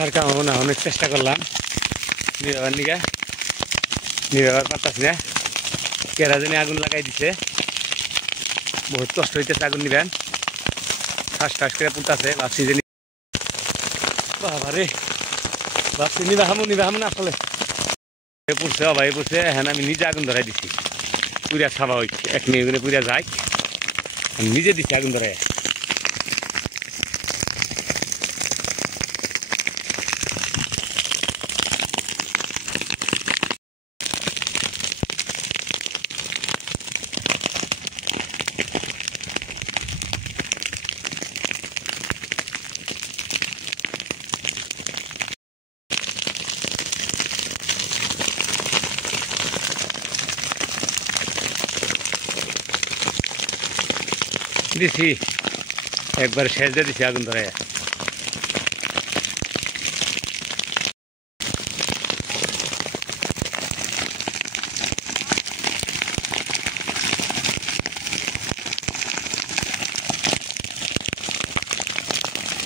তার কারণ অনেক চেষ্টা করলাম নিভাবার নিকা নিভাবার পারতাছি না কেরা জানি আগুন লাগাই দিছে বহুত কষ্ট হইতেছে আগুন নিবেন ফাঁস ফাঁস করে পুঁতাছে ভাবছি যে বাবারে ভাবছি নিবা হামু না আসলে পড়ছে অবাই পড়ছে হ্যাঁ আমি নিজে আগুন ধরাই দিছি পুরা স্বাভাবিক এক মিনিট পুরা যাই আমি নিজে দিছি আগুন ধরাই দিছি একবার শেষ দিয়ে দিছি আগুন ধরাই